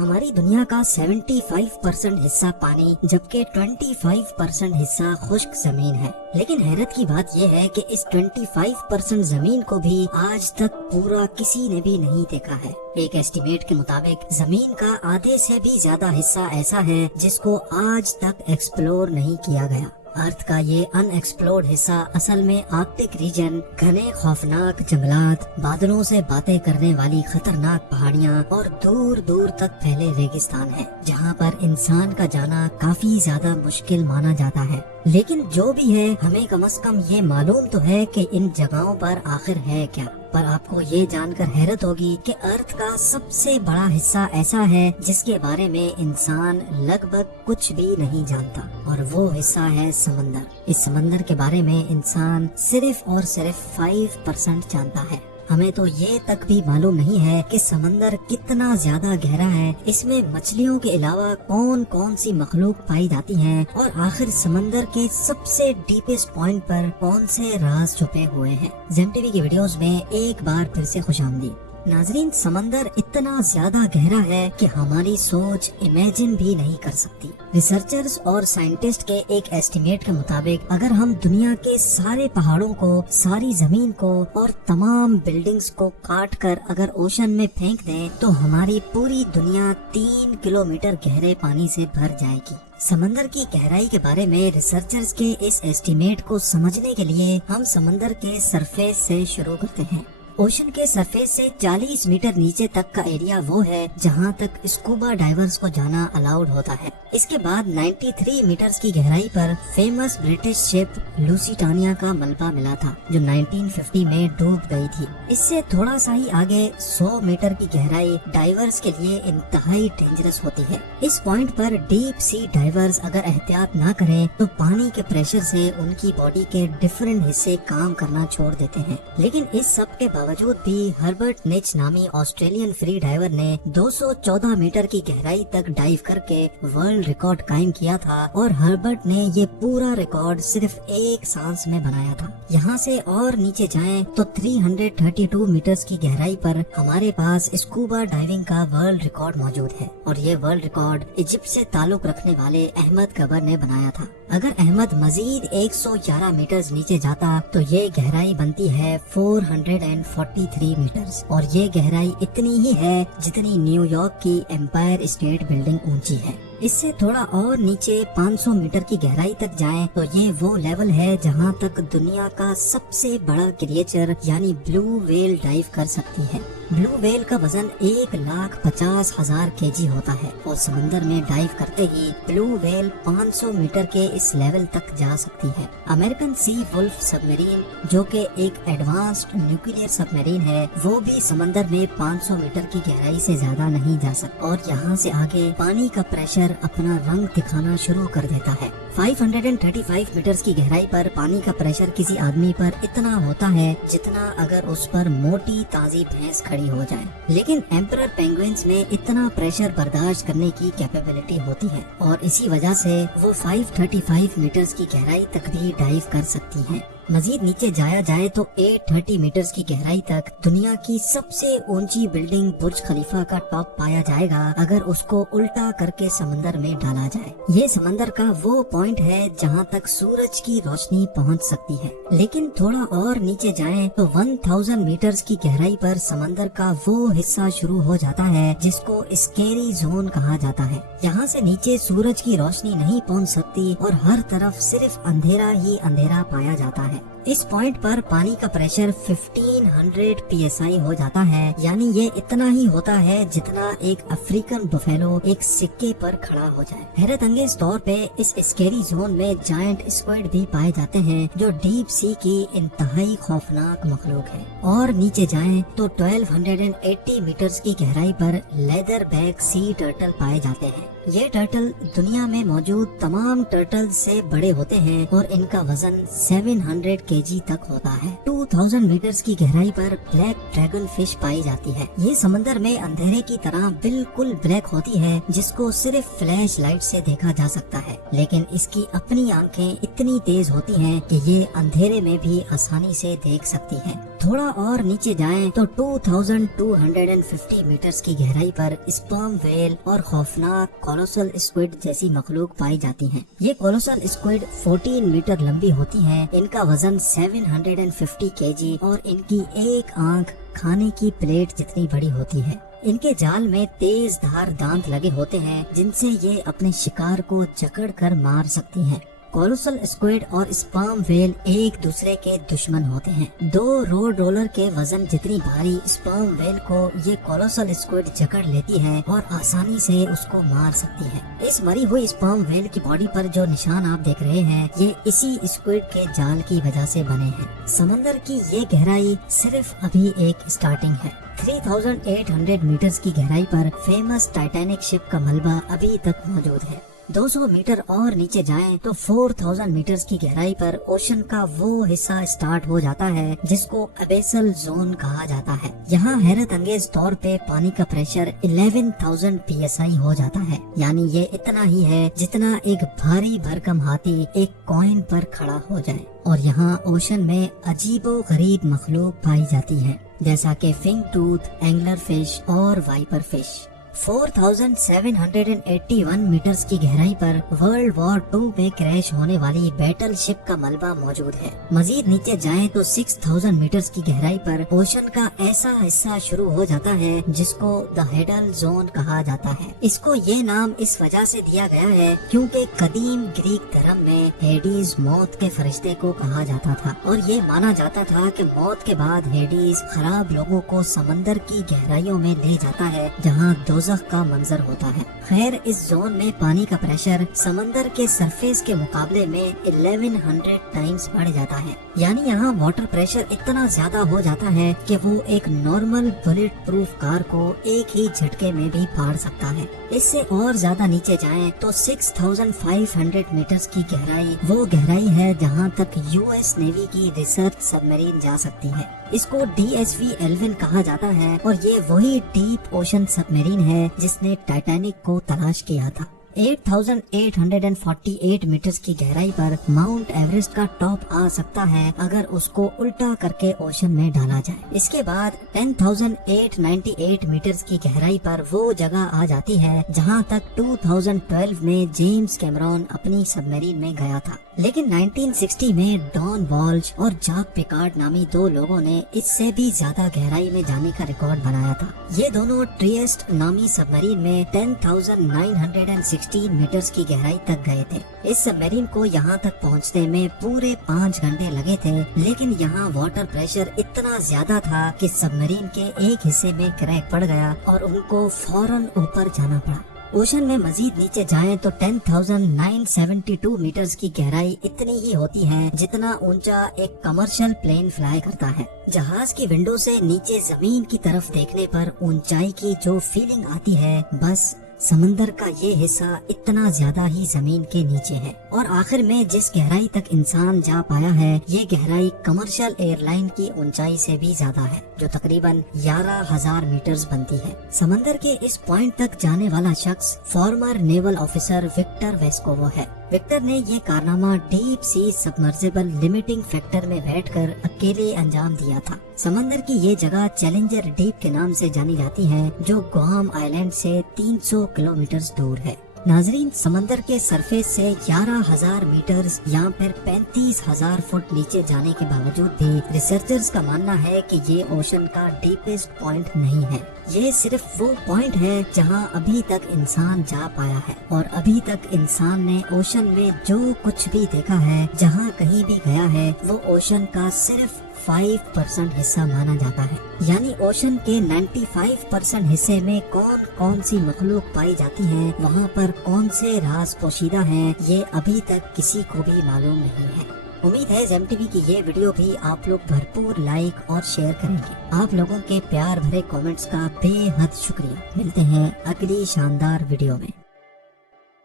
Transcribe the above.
ہماری دنیا کا 75% حصہ پانی جبکہ 25% حصہ خشک زمین ہے، لیکن حیرت کی بات یہ ہے کہ اس 25% زمین کو بھی آج تک پورا کسی نے بھی نہیں دیکھا ہے۔ ایک ایسٹیمیٹ کے مطابق زمین کا آدھے سے بھی زیادہ حصہ ایسا ہے جس کو آج تک ایکسپلور نہیں کیا گیا۔ ارتھ کا یہ ان ایکسپلورڈ حصہ اصل میں آرکٹک ریجن، گھنے خوفناک جنگلات، بادلوں سے باتیں کرنے والی خطرناک پہاڑیاں اور دور دور تک پھیلے ریگستان ہے، جہاں پر انسان کا جانا کافی زیادہ مشکل مانا جاتا ہے۔ لیکن جو بھی ہے، ہمیں کم از کم یہ معلوم تو ہے کہ ان جگہوں پر آخر ہے کیا۔ پر آپ کو یہ جان کر حیرت ہوگی کہ ارتھ کا سب سے بڑا حصہ ایسا ہے جس کے بارے میں انسان لگ بھگ کچھ بھی نہیں جانتا، اور وہ حصہ ہے سمندر۔ اس سمندر کے بارے میں انسان صرف اور صرف 5% جانتا ہے۔ ہمیں تو یہ تک بھی معلوم نہیں ہے کہ سمندر کتنا زیادہ گہرا ہے، اس میں مچھلیوں کے علاوہ کون کون سی مخلوق پائی جاتی ہیں، اور آخر سمندر کے سب سے ڈیپسٹ پوائنٹ پر کون سے راز چھپے ہوئے ہیں۔ زیم ٹی وی کی ویڈیوز میں ایک بار پھر سے خوش آمدید۔ ناظرین، سمندر اتنا زیادہ گہرا ہے کہ ہماری سوچ امیجن بھی نہیں کر سکتی۔ ریسرچرز اور سائنٹسٹ کے ایک ایسٹیمیٹ کے مطابق اگر ہم دنیا کے سارے پہاڑوں کو، ساری زمین کو اور تمام بلڈنگز کو کاٹ کر اگر اوشن میں پھینک دیں تو ہماری پوری دنیا 3 کلومیٹر گہرے پانی سے بھر جائے گی۔ سمندر کی گہرائی کے بارے میں ریسرچرز کے اس ایسٹیمیٹ کو سمجھنے کے لیے ہم سمندر کے سرفیس سے شروع کرتے ہیں۔ اوشن کے سرفیس سے 40 میٹر نیچے تک کا ایریا وہ ہے جہاں تک اسکوبا ڈائیورز کو جانا الاؤڈ ہوتا ہے۔ اس کے بعد 93 میٹرز کی گہرائی پر فیمس برٹش شپ لوسیٹانیا کا ملبہ ملا تھا جو 1950 میں ڈوب گئی تھی۔ اس سے تھوڑا سا ہی آگے 100 میٹر کی گہرائی ڈائیورز کے لیے انتہائی ڈینجرس ہوتی ہے۔ اس پوائنٹ پر ڈیپ سی ڈائیورز اگر احتیاط نہ کریں تو پانی کے پریشر سے ان کی باڈی کے ڈفرنٹ حصے کام کرنا چھوڑ دیتے ہیں۔ لیکن اس سب کے باوجود بھی ہربرٹ نیچ نامی آسٹریلین فری ڈائیور نے 214 میٹر کی گہرائی تک ڈائیو کر کے ورلڈ ریکارڈ قائم کیا تھا، اور ہربرٹ نے یہ پورا ریکارڈ صرف ایک سانس میں بنایا تھا۔ یہاں سے اور نیچے جائیں تو 332 میٹرز کی گہرائی پر ہمارے پاس اسکوبا ڈائیونگ کا ورلڈ ریکارڈ موجود ہے، اور یہ ورلڈ ریکارڈ ایجپٹ سے تعلق رکھنے والے احمد گبر نے بنایا تھا۔ اگر احمد مزید 111 میٹرز نیچے جاتا تو یہ گہرائی بنتی ہے 443 میٹرز، اور یہ گہرائی اتنی ہی ہے جتنی نیو یارک کی ایمپائر اسٹیٹ بلڈنگ اونچی ہے۔ اس سے تھوڑا اور نیچے 500 میٹر کی گہرائی تک جائیں تو یہ وہ لیول ہے جہاں تک دنیا کا سب سے بڑا کریچر یعنی بلو ویل ڈائیو کر سکتی ہے۔ بلو ویل کا وزن 1,50,000 kg ہوتا ہے، اور سمندر میں ڈائیو کرتے ہی بلو ویل 500 میٹر کے اس لیول تک جا سکتی ہے۔ امریکن سی ولف سب میرین جو کہ ایک ایڈوانسڈ نیوکلیئر سب میرین ہے، وہ بھی سمندر میں 500 میٹر کی گہرائی سے زیادہ نہیں جا سکتا، اور یہاں سے آگے پانی کا پریشر اپنا رنگ دکھانا شروع کر دیتا ہے۔ 535 میٹرز کی گہرائی پر پانی کا پریشر کسی آدمی پر اتنا ہوتا ہے جتنا اگر اس پر موٹی تازی بھینس کھڑی ہو جائے۔ لیکن ایمپرر پینگوئنز میں اتنا پریشر برداشت کرنے کی کیپیبلٹی ہوتی ہے، اور اسی وجہ سے وہ 535 میٹرز کی گہرائی تک بھی ڈائیو کر سکتی ہیں۔ مزید نیچے جایا جائے تو 830 میٹرز کی گہرائی تک دنیا کی سب سے اونچی بلڈنگ برج خلیفہ کا ٹاپ پایا جائے گا اگر اس کو الٹا کر کے سمندر میں ڈالا جائے۔ یہ سمندر کا وہ پوائنٹ ہے جہاں تک سورج کی روشنی پہنچ سکتی ہے۔ لیکن تھوڑا اور نیچے جائیں تو 1000 میٹرز کی گہرائی پر سمندر کا وہ حصہ شروع ہو جاتا ہے جس کو اسکیری زون کہا جاتا ہے۔ یہاں سے نیچے سورج کی روشنی نہیں پہنچ سکتی، اور ہر طرف صرف اندھیرا ہی اندھیرا پایا جاتا ہے۔ اس پوائنٹ پر پانی کا پریشر 1500 PSI ہو جاتا ہے، یعنی یہ اتنا ہی ہوتا ہے جتنا ایک افریقن بفیلو ایک سکے پر کھڑا ہو جائے۔ حیرت انگیز طور پہ اس اسکیری زون میں جائنٹ اسکوائڈ بھی پائے جاتے ہیں جو ڈیپ سی کی انتہائی خوفناک مخلوق ہے۔ اور نیچے جائیں تو 1280 میٹرز کی گہرائی پر لیدر بیک سی ٹرٹل پائے جاتے ہیں۔ یہ ٹرٹل دنیا میں موجود تمام ٹرٹل سے بڑے ہوتے ہیں، اور ان کا وزن 700 kg تک ہوتا ہے۔ 2000 میٹرز کی گہرائی پر بلیک ڈریگن فش پائی جاتی ہے۔ یہ سمندر میں اندھیرے کی طرح بالکل بلیک ہوتی ہے جس کو صرف فلیش لائٹ سے دیکھا جا سکتا ہے، لیکن اس کی اپنی آنکھیں اتنی تیز ہوتی ہیں کہ یہ اندھیرے میں بھی آسانی سے دیکھ سکتی ہیں۔ تھوڑا اور نیچے جائیں تو 2250 میٹرز کی گہرائی پر اسپرم ویل اور خوفناک کولوسل اسکویڈ جیسی مخلوق پائی جاتی ہیں۔ یہ کولوسل اسکویڈ 14 میٹر لمبی ہوتی ہیں، ان کا وزن 750 kg اور ان کی ایک آنکھ کھانے کی پلیٹ جتنی بڑی ہوتی ہے۔ ان کے جال میں تیز دھار دانت لگے ہوتے ہیں جن سے یہ اپنے شکار کو جکڑ کر مار سکتی ہیں۔ کولوسل اسکویڈ اور اسپرم ویل ایک دوسرے کے دشمن ہوتے ہیں۔ 2 روڈ رولر کے وزن جتنی بھاری اسپرم ویل کو یہ کولوسل اسکویڈ جکڑ لیتی ہے اور آسانی سے اس کو مار سکتی ہے۔ اس مری ہوئی اسپرم ویل کی باڈی پر جو نشان آپ دیکھ رہے ہیں یہ اسی اسکویڈ کے جال کی وجہ سے بنے ہیں۔ سمندر کی یہ گہرائی صرف ابھی ایک اسٹارٹنگ ہے۔ 3800 میٹرز کی گہرائی پر فیمس ٹائٹینک شپ کا ملبہ ابھی تک موجود ہے۔ 200 میٹر اور نیچے جائیں تو 4000 میٹرز کی گہرائی پر اوشن کا وہ حصہ سٹارٹ ہو جاتا ہے جس کو ابیسل زون کہا جاتا ہے۔ یہاں حیرت انگیز طور پہ پانی کا پریشر 11,000 PSI ہو جاتا ہے، یعنی یہ اتنا ہی ہے جتنا ایک بھاری بھرکم ہاتھی ایک کوئن پر کھڑا ہو جائے۔ اور یہاں اوشن میں عجیب و غریب مخلوق پائی جاتی ہے جیسا کہ فنگ ٹوتھ، اینگلر فش اور وائپر فش۔ 4781 میٹرز کی گہرائی پر ورلڈ وار 2 میں کریش ہونے والی بیٹل شپ کا ملبہ موجود ہے۔ مزید نیچے جائیں تو 6000 میٹرز کی گہرائی پر اوشن کا ایسا حصہ شروع ہو جاتا ہے جس کو دا ہیڈل زون کہا جاتا ہے۔ اس کو یہ نام اس وجہ سے دیا گیا ہے کیونکہ قدیم گریک دھرم میں ہیڈیز موت کے فرشتے کو کہا جاتا تھا اور یہ مانا جاتا تھا کہ موت کے بعد ہیڈیز خراب لوگوں کو سمندر کی گہرائیوں میں لے جاتا ہے جہاں دوزخ کا منظر ہوتا ہے۔ خیر اس زون میں پانی کا پریشر سمندر کے سرفیس کے مقابلے میں 1100 ٹائمز بڑھ جاتا ہے، یعنی یہاں واٹر پریشر اتنا زیادہ ہو جاتا ہے کہ وہ ایک نارمل بلٹ پروف کار کو ایک ہی جھٹکے میں بھی پھاڑ سکتا ہے۔ اس سے اور زیادہ نیچے جائیں تو 6500 میٹرز کی گہرائی وہ گہرائی ہے جہاں تک US نیوی کی ریسرچ سب میرین جا سکتی ہے۔ اس کو DSV-11 کہا جاتا ہے اور یہ وہی ڈیپ اوشن سب میرین ہے جس نے ٹائٹینک کو تلاش کیا تھا۔ 8848 میٹرز کی گہرائی پر ماؤنٹ ایوریسٹ کا ٹاپ آ سکتا ہے اگر اس کو الٹا کر کے اوشن میں ڈالا جائے۔ اس کے بعد 10898 میٹرز کی گہرائی پر وہ جگہ آ جاتی ہے جہاں تک 2012 میں جیمز کیمرون اپنی سب میرین میں گیا تھا، لیکن 1960 میں ڈان والش اور جاک پیکارڈ نامی 2 لوگوں نے اس سے بھی زیادہ گہرائی میں جانے کا ریکارڈ بنایا تھا۔ یہ دونوں ٹریسٹ نامی سب میرین میں 10,916 میٹرز کی گہرائی تک گئے تھے۔ اس سب میرین کو یہاں تک پہنچنے میں پورے 5 گھنٹے لگے تھے، لیکن یہاں واٹر پریشر اتنا زیادہ تھا کہ سب میرین کے ایک حصے میں کریک پڑ گیا اور ان کو فوراً اوپر جانا پڑا۔ اوشن میں مزید نیچے جائیں تو 10,972 میٹرز کی گہرائی اتنی ہی ہوتی ہے جتنا اونچا ایک کمرشل پلین فلائی کرتا ہے۔ جہاز کی ونڈو سے نیچے زمین کی طرف دیکھنے پر اونچائی کی جو فیلنگ آتی ہے، بس سمندر کا یہ حصہ اتنا زیادہ ہی زمین کے نیچے ہے۔ اور آخر میں جس گہرائی تک انسان جا پایا ہے یہ گہرائی کمرشل ایئر لائن کی اونچائی سے بھی زیادہ ہے جو تقریباً 11,000 میٹرز بنتی ہے۔ سمندر کے اس پوائنٹ تک جانے والا شخص فارمر نیول آفیسر وکٹر ویسکوو ہے۔ وکٹر نے یہ کارنامہ deep sea submersible limiting factor میں بیٹھ کر اکیلے انجام دیا تھا۔ سمندر کی یہ جگہ چیلنجر ڈیپ کے نام سے جانی جاتی ہے جو گوام آئیلینڈ سے 300 کلومیٹر دور ہے۔ ناظرین، سمندر کے سرفیس سے 11,000 میٹرز یا پھر 35,000 فٹ نیچے جانے کے باوجود بھی ریسرچرز کا ماننا ہے کہ یہ اوشن کا ڈیپسٹ پوائنٹ نہیں ہے۔ یہ صرف وہ پوائنٹ ہے جہاں ابھی تک انسان جا پایا ہے، اور ابھی تک انسان نے اوشن میں جو کچھ بھی دیکھا ہے، جہاں کہیں بھی گیا ہے، وہ اوشن کا صرف 5% حصہ مانا جاتا ہے۔ یعنی اوشن کے 95% حصے میں کون کون سی مخلوق پائی جاتی ہیں، وہاں پر کون سے راز پوشیدہ ہیں، یہ ابھی تک کسی کو بھی معلوم نہیں ہے۔ امید ہے زیم ٹی وی کی یہ ویڈیو بھی آپ لوگ بھرپور لائک اور شیئر کریں گے۔ آپ لوگوں کے پیار بھرے کامنٹس کا بے حد شکریہ۔ ملتے ہیں اگلی شاندار ویڈیو میں۔